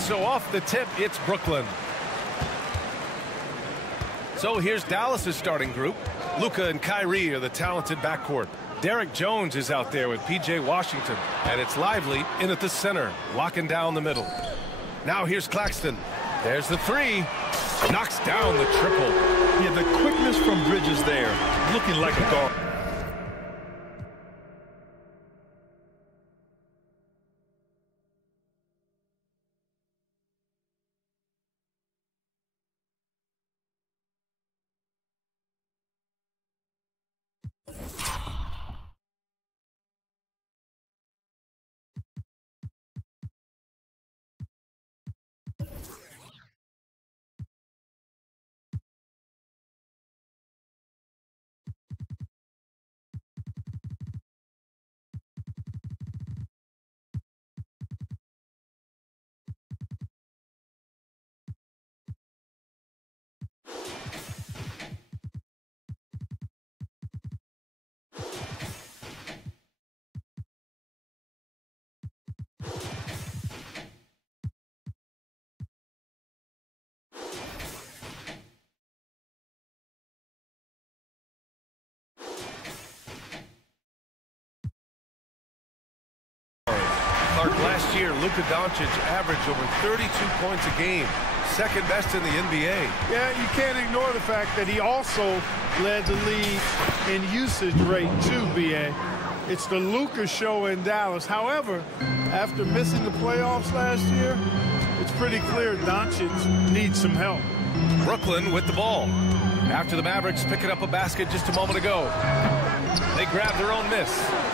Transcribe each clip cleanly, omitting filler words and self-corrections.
And so off the tip, it's Brooklyn. So here's Dallas's starting group. Luka and Kyrie are the talented backcourt. Derek Jones is out there with P.J. Washington. And it's Lively in at the center, locking down the middle. Now here's Claxton. There's the three. Knocks down the triple. Yeah, the quickness from Bridges there, looking like a guard. Last year, Luka Doncic averaged over 32 points a game, second best in the NBA. Yeah, you can't ignore the fact that he also led the league in usage rate too, B.A. It's the Luka show in Dallas. However, after missing the playoffs last year, it's pretty clear Doncic needs some help. Brooklyn with the ball. After the Mavericks picking up a basket just a moment ago. They grab their own miss.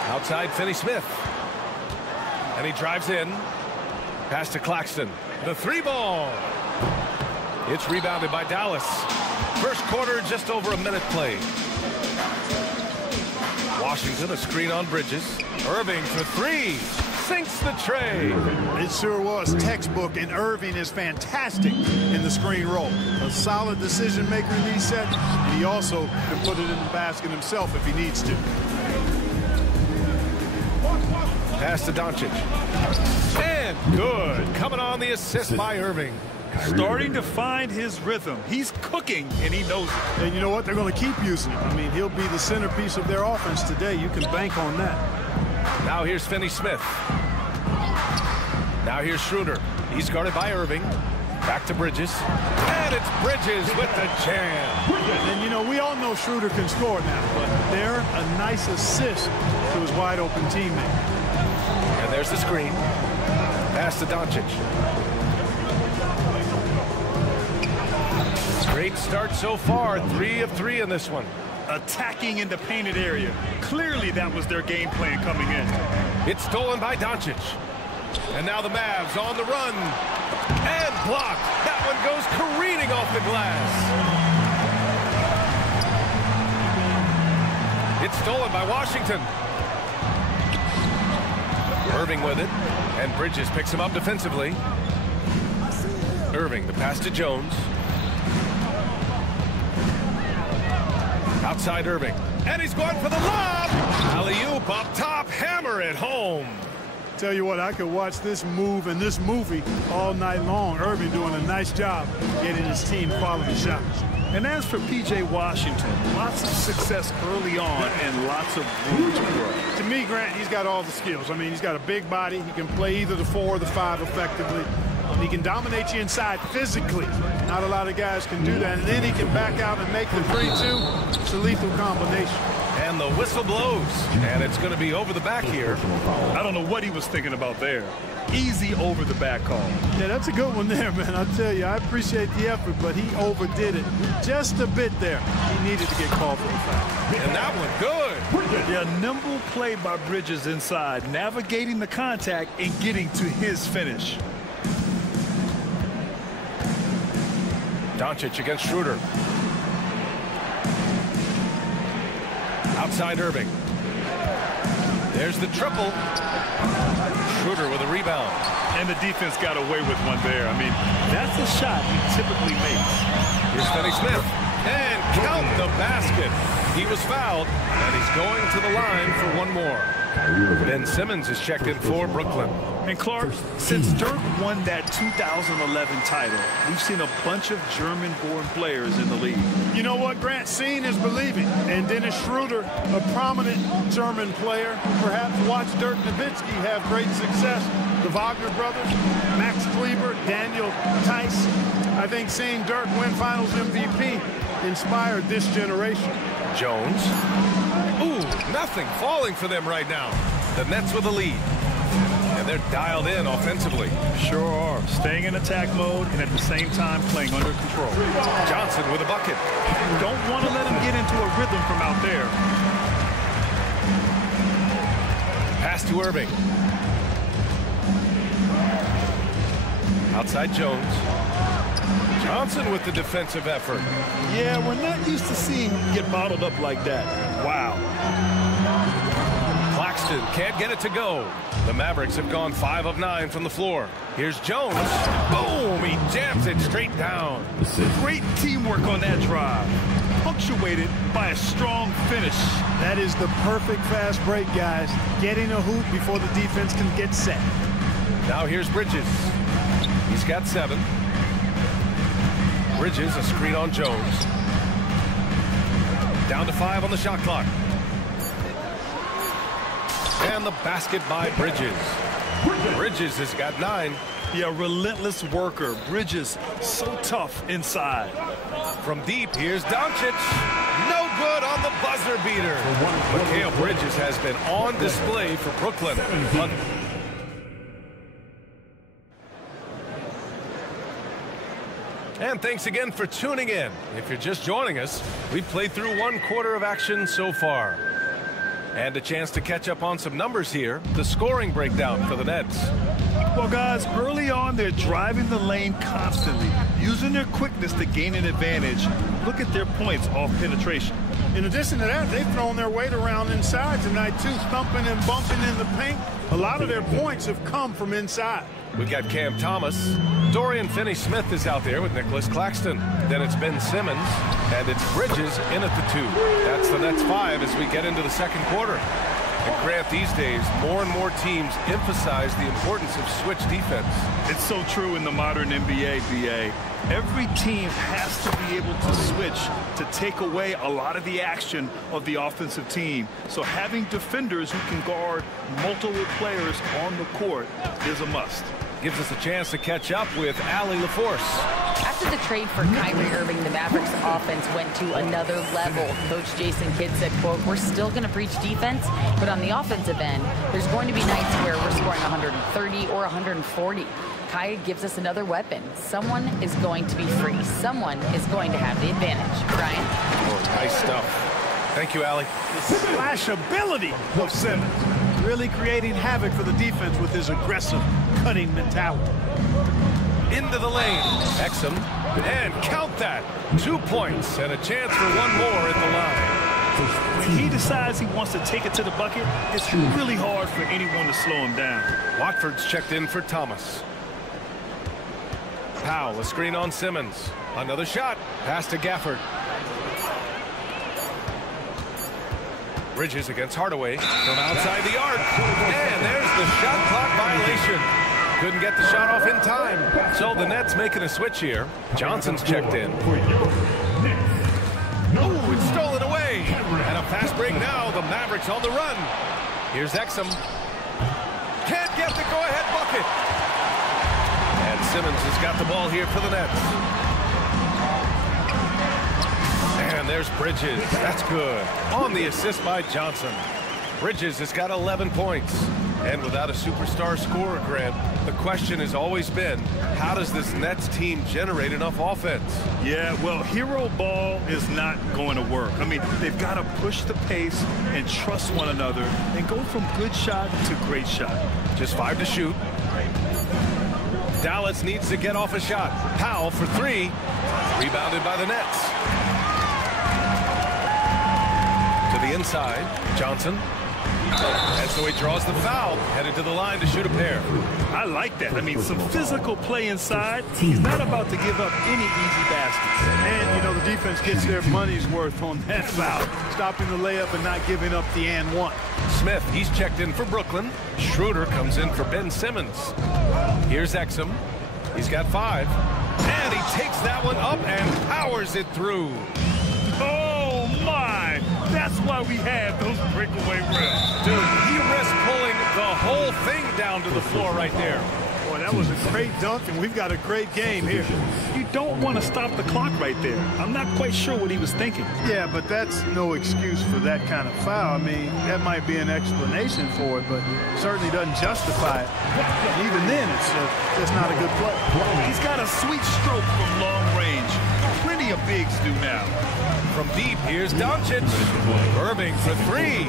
Outside Finney-Smith. And he drives in. Pass to Claxton. The three ball. It's rebounded by Dallas. First quarter, just over a minute played. Washington, a screen on Bridges. Irving for three. Sinks the tray. It sure was textbook, and Irving is fantastic in the screen roll. A solid decision maker in these sets, and he also can put it in the basket himself if he needs to. Pass to Doncic. And good. Coming on the assist by Irving. Starting to find his rhythm. He's cooking, and he knows it. And you know what? They're going to keep using him. I mean, he'll be the centerpiece of their offense today. You can bank on that. Now here's Finney-Smith. Now here's Schroeder. He's guarded by Irving. Back to Bridges. And it's Bridges with the jam. And, you know, we all know Schroeder can score now, but they're a nice assist to his wide-open teammate. And there's the screen. Pass to Doncic. Great start so far. 3 of 3 in this one. Attacking in the painted area. Clearly that was their game plan coming in. It's stolen by Doncic. And now the Mavs on the run. And blocked. That one goes careening off the glass. It's stolen by Washington. Irving with it. And Bridges picks him up defensively. Irving, the pass to Jones. Outside Irving. And he's going for the lob. Alley-oop up top. Hammer it home. Tell you what, I could watch this move and this movie all night long. Irving doing a nice job getting his team quality shots. And as for P.J. Washington, lots of success early on and lots of room to grow. To me, Grant, he's got all the skills. I mean, he's got a big body. He can play either the 4 or the 5 effectively. He can dominate you inside physically. Not a lot of guys can do that. And then he can back out and make the 3-2. It's a lethal combination. And the whistle blows. And it's going to be over the back here. I don't know what he was thinking about there. Easy over the back call. Yeah, that's a good one there, man. I tell you, I appreciate the effort, but he overdid it just a bit there. He needed to get called for the foul. And that one good. Yeah, nimble play by Bridges inside, navigating the contact and getting to his finish. Doncic against Schroeder. Outside Irving. There's the triple. Schroeder with a rebound. And the defense got away with one there. I mean, that's a shot he typically makes. Here's Finney-Smith. And count the basket. He was fouled, and he's going to the line for one more. Ben Simmons is checked in for Brooklyn. And Clark, since Dirk won that 2011 title, we've seen a bunch of German-born players in the league. You know what, Grant? Seeing is believing. And Dennis Schroeder, a prominent German player, perhaps watched Dirk Nowitzki have great success. The Wagner brothers, Max Kleber, Daniel Tice. I think seeing Dirk win Finals MVP inspired this generation. Jones. Ooh, nothing falling for them right now. The Nets with the lead. And they're dialed in offensively. Sure are. Staying in attack mode and at the same time playing under control. Johnson with a bucket. Don't want to let him get into a rhythm from out there. Pass to Irving. Outside Jones. Johnson with the defensive effort. Yeah, we're not used to seeing him get bottled up like that. Wow. Claxton can't get it to go. The Mavericks have gone 5 of 9 from the floor. Here's Jones. Boom! He jams it straight down. Great teamwork on that drive. Punctuated by a strong finish. That is the perfect fast break, guys. Getting a hoop before the defense can get set. Now here's Bridges. He's got 7. Bridges, a screen on Jones. Down to 5 on the shot clock. And the basket by Bridges. Bridges has got 9. Yeah, relentless worker. Bridges, so tough inside. From deep, here's Doncic. No good on the buzzer beater. Mikal Bridges has been on display for Brooklyn. And thanks again for tuning in. If you're just joining us, we've played through 1 quarter of action so far. And a chance to catch up on some numbers here. The scoring breakdown for the Nets. Well, guys, early on, they're driving the lane constantly, using their quickness to gain an advantage. Look at their points off penetration. In addition to that, they've thrown their weight around inside tonight, too, thumping and bumping in the paint. A lot of their points have come from inside. We've got Cam Thomas. Dorian Finney-Smith is out there with Nicholas Claxton. Then it's Ben Simmons, and it's Bridges in at the 2. That's the Nets 5 as we get into the second quarter. And Grant, these days, more and more teams emphasize the importance of switch defense. It's so true in the modern NBA, BA. Every team has to be able to switch to take away a lot of the action of the offensive team. So having defenders who can guard multiple players on the court is a must. Gives us a chance to catch up with Allie LaForce. After the trade for Kyrie Irving, the Mavericks offense went to another level. Coach Jason Kidd said, quote, "We're still going to preach defense, but on the offensive end, there's going to be nights where we're scoring 130 or 140. Kai gives us another weapon. Someone is going to be free. Someone is going to have the advantage." Brian? Oh, nice stuff. Thank you, Allie. The splash ability of Simmons, really creating havoc for the defense with his aggressive cutting mentality. Into the lane. Exum. And count that. 2 points and a chance for 1 more at the line. When he decides he wants to take it to the bucket, it's really hard for anyone to slow him down. Watford's checked in for Thomas. Powell, a screen on Simmons. Another shot. Pass to Gafford. Bridges against Hardaway from outside the arc. And there's the shot clock violation. Couldn't get the shot off in time. So the Nets making a switch here. Johnson's checked in. Oh, it's stolen away. And a fast break now. The Mavericks on the run. Here's Exum. Can't get the go-ahead bucket. And Simmons has got the ball here for the Nets. And there's Bridges. That's good. On the assist by Johnson. Bridges has got 11 points. And without a superstar scorer, Grant, the question has always been, how does this Nets team generate enough offense? Yeah, well, hero ball is not going to work. I mean, they've got to push the pace and trust one another and go from good shot to great shot. Just 5 to shoot. Dallas needs to get off a shot. Powell for 3. Rebounded by the Nets. To the inside. Johnson. And so he draws the foul, headed to the line to shoot a pair. I like that. I mean, some physical play inside. He's not about to give up any easy baskets. And, you know, the defense gets their money's worth on that foul, stopping the layup and not giving up the and one. Smith, he's checked in for Brooklyn. Schroeder comes in for Ben Simmons. Here's Exum. He's got 5. And he takes that one up and powers it through. Oh, my. That's why we have those breakaway rims. Dude, he risked pulling the whole thing down to the floor right there. Boy, that was a great dunk, and we've got a great game here. You don't want to stop the clock right there. I'm not quite sure what he was thinking. Yeah, but that's no excuse for that kind of foul. I mean, that might be an explanation for it, but it certainly doesn't justify it. And even then, it's just not a good play. He's got a sweet stroke from long range. Plenty of bigs do now. From deep, here's Doncic. Irving for 3.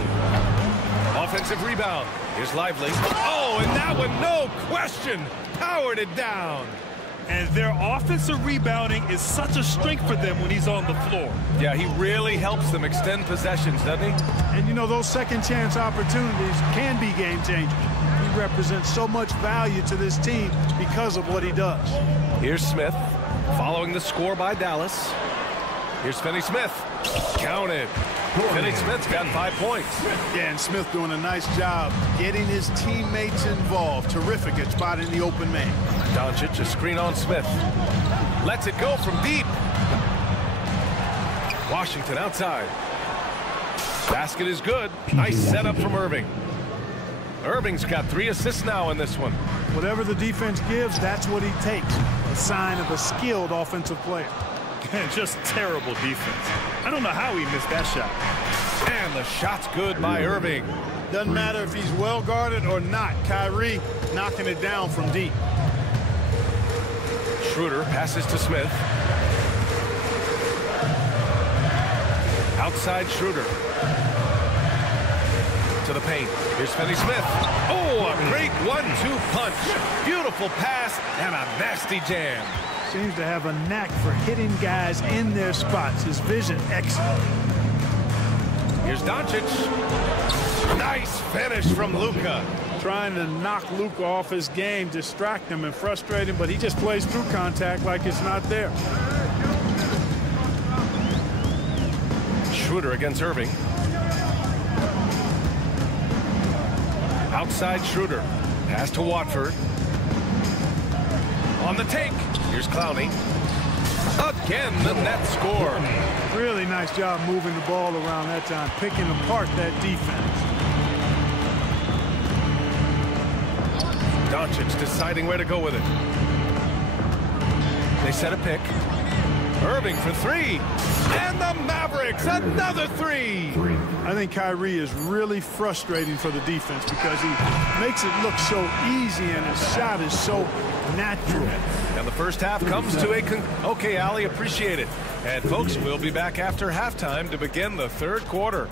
Offensive rebound. Here's Lively. Oh, and that one, no question, powered it down. And their offensive rebounding is such a strength for them when he's on the floor. Yeah, he really helps them extend possessions, doesn't he? And, you know, those second-chance opportunities can be game-changers. He represents so much value to this team because of what he does. Here's Smith, following the score by Dallas. Here's Finney Smith. Counted. Finney Smith's got 5 points. Yeah, and Smith doing a nice job getting his teammates involved. Terrific at spotting the open man. Doncic, a screen on Smith. Lets it go from deep. Washington outside. Basket is good. Nice setup from Irving. Irving's got 3 assists now in this one. Whatever the defense gives, that's what he takes. A sign of a skilled offensive player. Just terrible defense. I don't know how he missed that shot. And the shot's good by Irving. Doesn't matter if he's well guarded or not. Kyrie knocking it down from deep. Schroeder passes to Smith. Outside Schroeder. To the paint. Here's Finney Smith. Oh, a great 1-2 punch. Beautiful pass and a nasty jam. Seems to have a knack for hitting guys in their spots. His vision excellent. Here's Doncic. Nice finish from Luka. Trying to knock Luka off his game, distract him and frustrate him, but he just plays through contact like it's not there. Schroeder against Irving. Outside Schroeder. Pass to Watford. On the take. Here's Clowney. Again, the net score. Really nice job moving the ball around that time, picking apart that defense. Doncic deciding where to go with it. They set a pick. Irving for 3. And the Mavericks, another 3. I think Kyrie is really frustrating for the defense because he makes it look so easy and his shot is so natural. And the first half comes to a okay, Ali, appreciate it. And folks, we'll be back after halftime to begin the third quarter.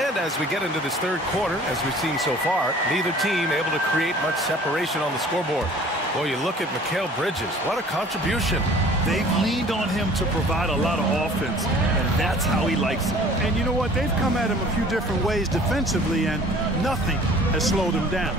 And as we get into this third quarter, as we've seen so far, neither team able to create much separation on the scoreboard. Boy, you look at Mikal Bridges. What a contribution. They've leaned on him to provide a lot of offense, and that's how he likes it. And you know what? They've come at him a few different ways defensively, and nothing has slowed him down.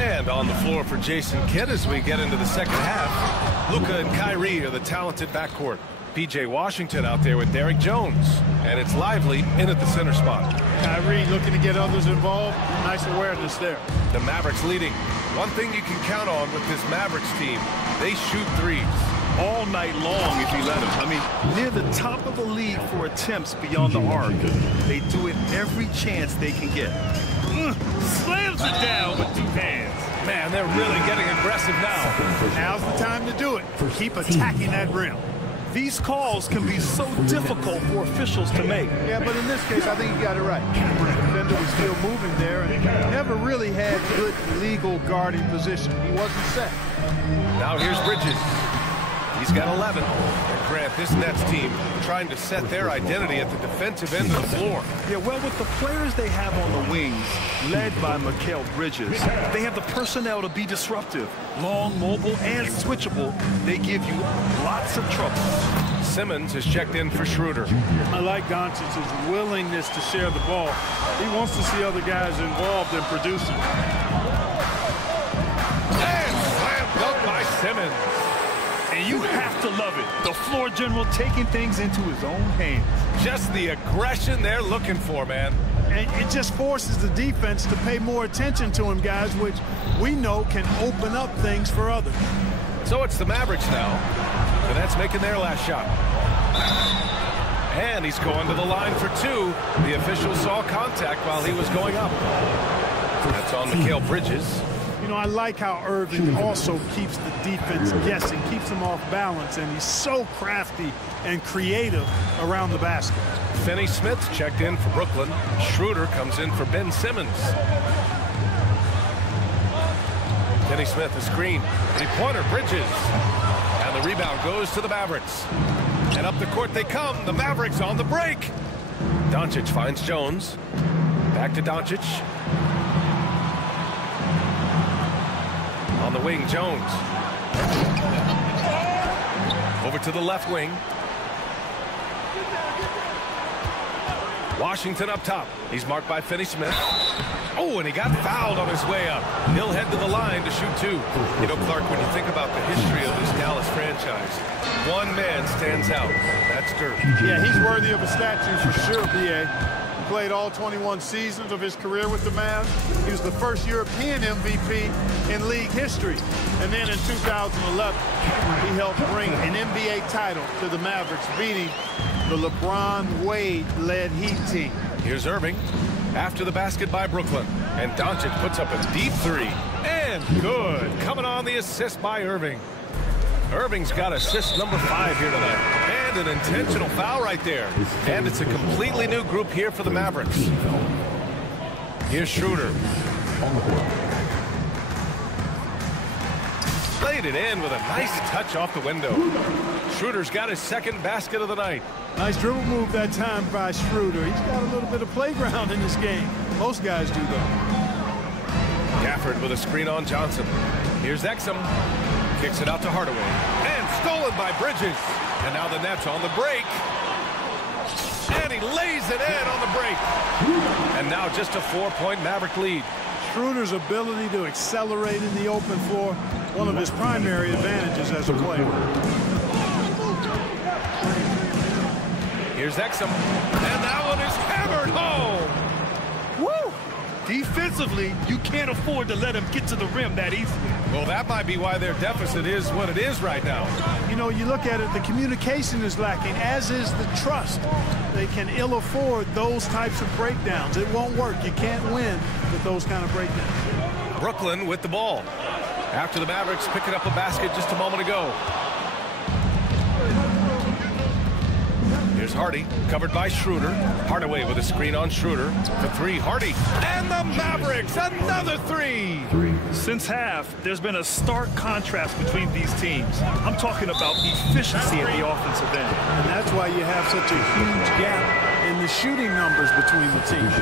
And on the floor for Jason Kidd as we get into the second half, Luka and Kyrie are the talented backcourt. P.J. Washington out there with Derrick Jones. And it's Lively in at the center spot. Kyrie looking to get others involved. Nice awareness there. The Mavericks leading. One thing you can count on with this Mavericks team, they shoot threes. All night long if you let them. I mean, near the top of the league for attempts beyond the arc. They do it every chance they can get. Slams it down with 2 hands. Man, they're really getting aggressive now. Now's the time to do it. Keep attacking that rim. These calls can be so difficult for officials to make. Yeah, but in this case, I think you got it right. The defender was still moving there and never really had good legal guarding position. He wasn't set. Now here's Bridges. He's got 11. And Grant, this Nets team trying to set their identity at the defensive end of the floor. Yeah, well, with the players they have on the wings, led by Mikal Bridges, they have the personnel to be disruptive. Long, mobile, and switchable. They give you lots of trouble. Simmons is checked in for Schroeder. I like Doncic's willingness to share the ball. He wants to see other guys involved in producing. And slam dunk by Simmons. And you have to love it. The floor general taking things into his own hands. Just the aggression they're looking for, man. And it just forces the defense to pay more attention to him, guys, which we know can open up things for others. So it's the Mavericks now. The Nets making their last shot. And he's going to the line for two. The official saw contact while he was going up. That's on Mikal Bridges. You know, I like how Irving also keeps the defense guessing, keeps them off balance, and he's so crafty and creative around the basket. Finney Smith checked in for Brooklyn. Schroeder comes in for Ben Simmons. Finney Smith, a screen. Three-pointer, Bridges. And the rebound goes to the Mavericks. And up the court they come. The Mavericks on the break. Doncic finds Jones. Back to Doncic. On the wing, Jones. Over to the left wing. Washington up top. He's marked by Finney Smith. Oh, and he got fouled on his way up. He'll head to the line to shoot two. You know, Clark, when you think about the history of this Dallas franchise, one man stands out. That's Dirk. Yeah, he's worthy of a statue for sure, B.A. He played all 21 seasons of his career with the Mavs. He was the first European MVP in league history. And then in 2011, he helped bring an NBA title to the Mavericks, beating the LeBron Wade-led Heat team. Here's Irving after the basket by Brooklyn. And Doncic puts up a deep three. And good. Coming on the assist by Irving. Irving's got assist number 5 here tonight. And an intentional foul right there. And it's a completely new group here for the Mavericks. Here's Schroeder. Laid it in with a nice touch off the window. Schroeder's got his second basket of the night. Nice dribble move that time by Schroeder. He's got a little bit of playground in this game. Most guys do, though. Gafford with a screen on Johnson. Here's Exum. Kicks it out to Hardaway. And stolen by Bridges. And now the Nets on the break. And he lays it in on the break. And now just a 4-point Maverick lead. Schroeder's ability to accelerate in the open floor, one of his primary advantages as a player. Here's Exum. And that one is hammered home. Woo! Defensively, you can't afford to let him get to the rim that easily. Well, that might be why their deficit is what it is right now. You know, you look at it, the communication is lacking, as is the trust. They can ill afford those types of breakdowns. It won't work. You can't win with those kind of breakdowns. Brooklyn with the ball. After the Mavericks picking up a basket just a moment ago. Here's Hardy, covered by Schroeder. Hardaway with a screen on Schroeder. For three, Hardy. And the Mavericks, another three. Since half, there's been a stark contrast between these teams. I'm talking about efficiency at the offensive end. And that's why you have such a huge gap in the shooting numbers between the teams.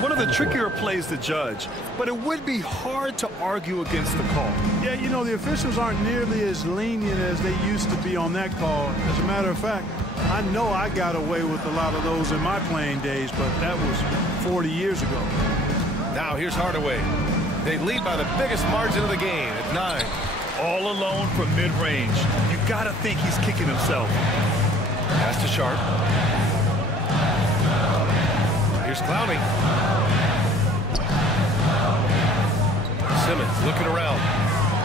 One of the trickier plays to judge, but it would be hard to argue against the call. Yeah, you know, the officials aren't nearly as lenient as they used to be on that call. As a matter of fact, I know I got away with a lot of those in my playing days, but that was 40 years ago. Now here's Hardaway. They lead by the biggest margin of the game at 9. All alone from mid-range. You got to think he's kicking himself. Pass to Sharp. Here's Clowney. Simmons looking around.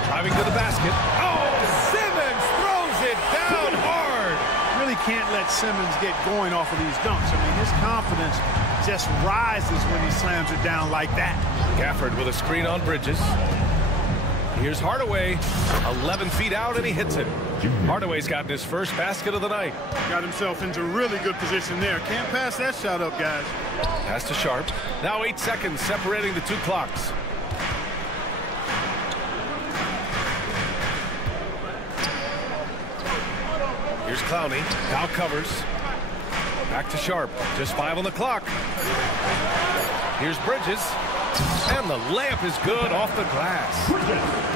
Driving to the basket. Oh, Simmons throws it down hard. Really can't let Simmons get going off of these dunks. I mean, his confidence just rises when he slams it down like that. Gafford with a screen on Bridges. Here's Hardaway. 11 feet out, and he hits it. Hardaway's gotten his first basket of the night. Got himself into really good position there. Can't pass that shot up, guys. Pass to Sharp. Now 8 seconds separating the two clocks. Here's Clowney. Now covers. Back to Sharp. Just 5 on the clock. Here's Bridges. And the layup is good off the glass.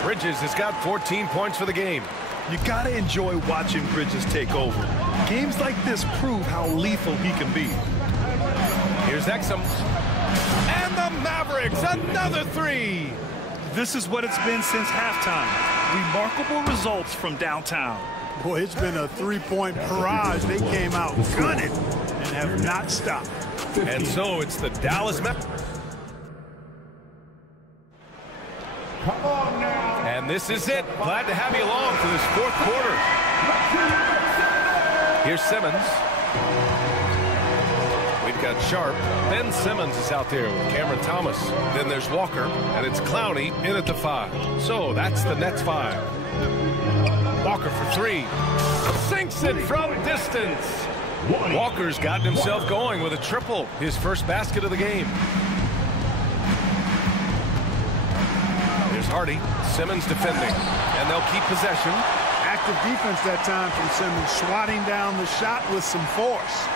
Bridges has got 14 points for the game. You got to enjoy watching Bridges take over. Games like this prove how lethal he can be. Here's Exum. And the Mavericks, another 3. This is what it's been since halftime. Remarkable results from downtown. Boy, it's been a three-point barrage. They came out gunning and have not stopped. And so it's the Dallas Mavericks. Come on now. And this is it. Glad to have you along for this 4th quarter. Here's Simmons. We've got Sharp. Ben Simmons is out there with Cameron Thomas. Then there's Walker, and it's Clowney in at the 5. So that's the Nets 5. Walker for 3. Sinks it from distance. Walker's gotten himself going with a triple. His first basket of the game. Here's Hardy. Simmons defending. And they'll keep possession. Active defense that time from Simmons, swatting down the shot with some force.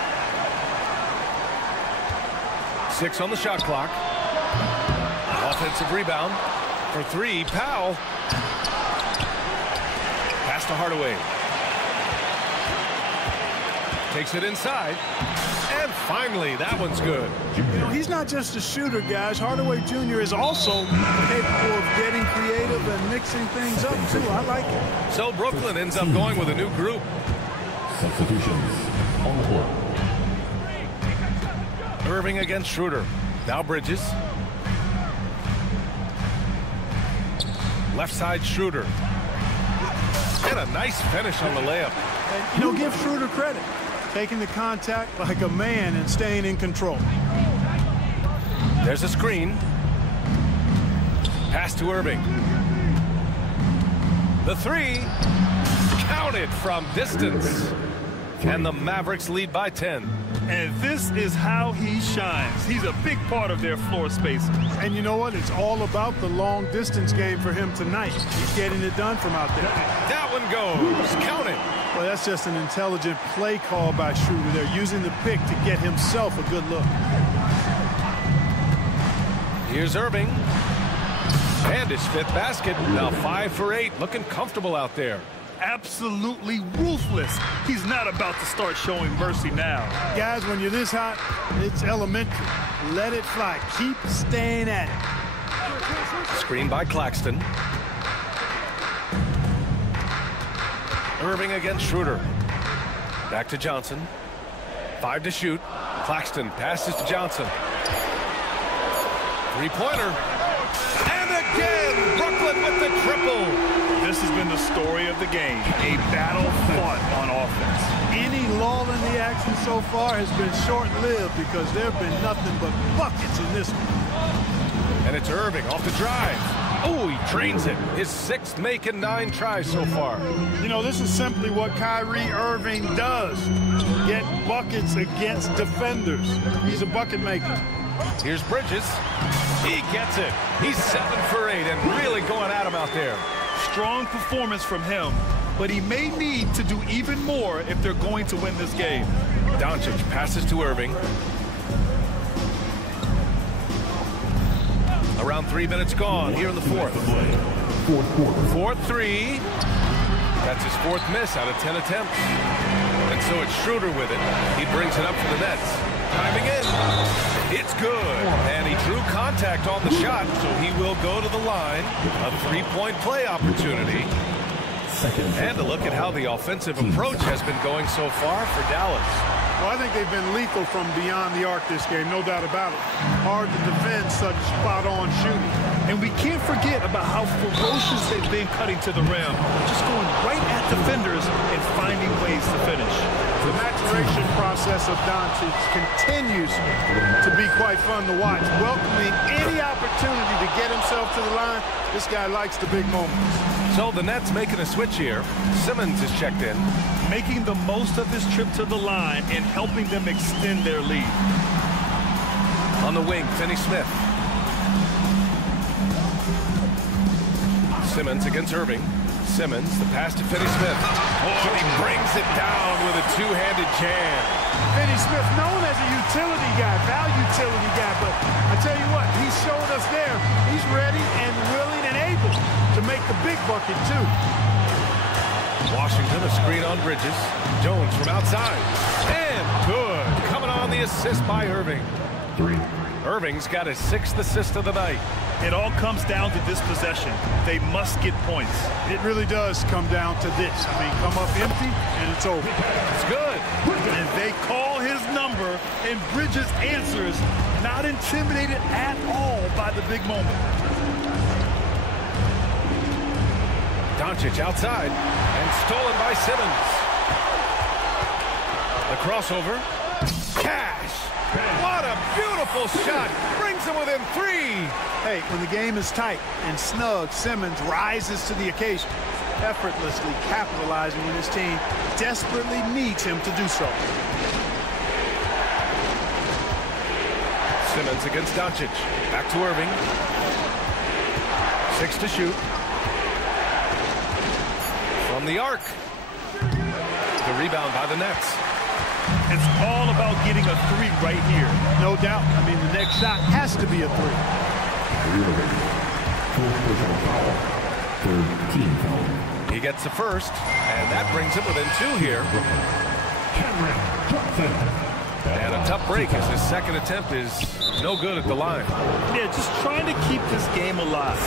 6 on the shot clock. Offensive rebound for 3. Powell. Pass to Hardaway. Takes it inside. And finally, that one's good. You know, he's not just a shooter, guys. Hardaway Jr. is also capable of getting creative and mixing things up, too. I like it. So Brooklyn ends up going with a new group. Substitutions on the court. Irving against Schroeder. Now Bridges. Left side Schroeder. And a nice finish on the layup. And, you know, give Schroeder credit. Taking the contact like a man and staying in control. There's a screen. Pass to Irving. The 3. Counted from distance. And the Mavericks lead by 10. And this is how he shines. He's a big part of their floor spacing. And you know what? It's all about the long distance game for him tonight. He's getting it done from out there. That one goes. Count it. Well, that's just an intelligent play call by Schroeder. They're using the pick to get himself a good look. Here's Irving. And his 5th basket. Now 5 for 8. Looking comfortable out there. Absolutely ruthless. He's not about to start showing mercy now. Guys, when you're this hot, it's elementary. Let it fly. Keep staying at it. Screen by Claxton. Irving against Schroeder. Back to Johnson. 5 to shoot. Claxton passes to Johnson. 3-pointer. And again, Brooklyn with the triple. This has been the story of the game. A battle fought on offense. Any lull in the action so far has been short-lived because there have been nothing but buckets in this one. And it's Irving off the drive. Oh, he drains it. His 6th make and 9 tries so far. You know, this is simply what Kyrie Irving does. Get buckets against defenders. He's a bucket maker. Here's Bridges. He gets it. He's 7 for 8 and really going at him out there. Strong performance from him, but he may need to do even more if they're going to win this game. Doncic passes to Irving. Around 3 minutes gone here in the 4th. 4-3. That's his 4th miss out of 10 attempts. And so it's Schroeder with it. He brings it up for the Nets. Diving in. It's good. And he drew contact on the shot, so he will go to the line. A 3-point play opportunity. And a look at how the offensive approach has been going so far for Dallas. Well, I think they've been lethal from beyond the arc this game, no doubt about it. Hard to defend such spot-on shooting. And we can't forget about how ferocious they've been cutting to the rim. Just going right at defenders and finding ways to finish. The maturation process of Doncic continues to be quite fun to watch. Welcoming any opportunity to get himself to the line. This guy likes the big moments. So the Nets making a switch here. Simmons is checked in. Making the most of this trip to the line and helping them extend their lead. On the wing, Finney Smith. Simmons against Irving. Simmons, the pass to Finney Smith. Oh, and he brings it down two-handed jam. Finney Smith, known as a utility guy, utility guy, but I tell you what, he's showing us there. He's ready and willing and able to make the big bucket, too. Washington, a screen on Bridges. Jones from outside. And good. Coming on the assist by Irving. 3. Irving's got his 6th assist of the night. It all comes down to this possession. They must get points. It really does come down to this. I mean, come up empty, and it's over. It's good. And they call his number, and Bridges answers, not intimidated at all by the big moment. Doncic outside, and stolen by Simmons. The crossover. Cash! What a beautiful shot! Brings him within 3. Hey, when the game is tight and snug, Simmons rises to the occasion, effortlessly capitalizing when his team desperately needs him to do so. Simmons against Doncic. Back to Irving. 6 to shoot. From the arc. The rebound by the Nets. It's all about getting a 3 right here. No doubt. I mean, the next shot has to be a 3. He gets the first, and that brings him within 2 here. And a tough break as his second attempt is no good at the line. Yeah, just trying to keep this game alive.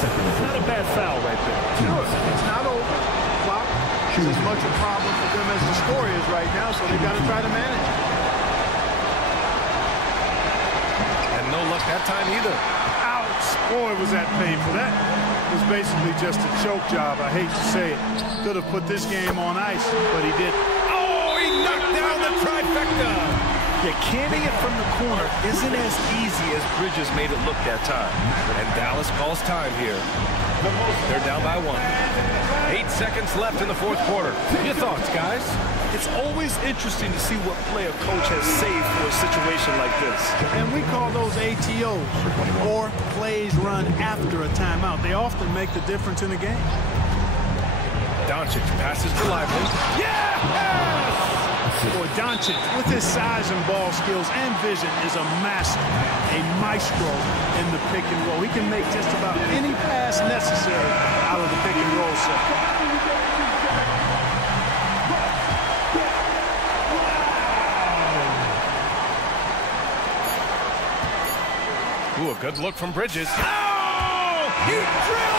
Not a bad foul right there. Sure, it's not over. Clock is as much a problem for them as the score is right now, so they've got to try to manage it. And no luck that time either. Ouch! Boy, was that painful. That was basically just a choke job. I hate to say it. Could have put this game on ice, but he didn't. Oh, he knocked down the trifecta. Yeah, canning it from the corner isn't as easy as Bridges made it look that time. And Dallas calls time here. They're down by 1. 8 seconds left in the 4th quarter. Your thoughts, guys? It's always interesting to see what play a coach has saved for a situation like this. And we call those ATOs, or plays run after a timeout. They often make the difference in the game. Doncic passes to Lively. Yes! Boy, Doncic, with his size and ball skills and vision, is a master, a maestro in the pick and roll. He can make just about any pass necessary out of the pick and roll set. Ooh, a good look from Bridges. Oh! He drilled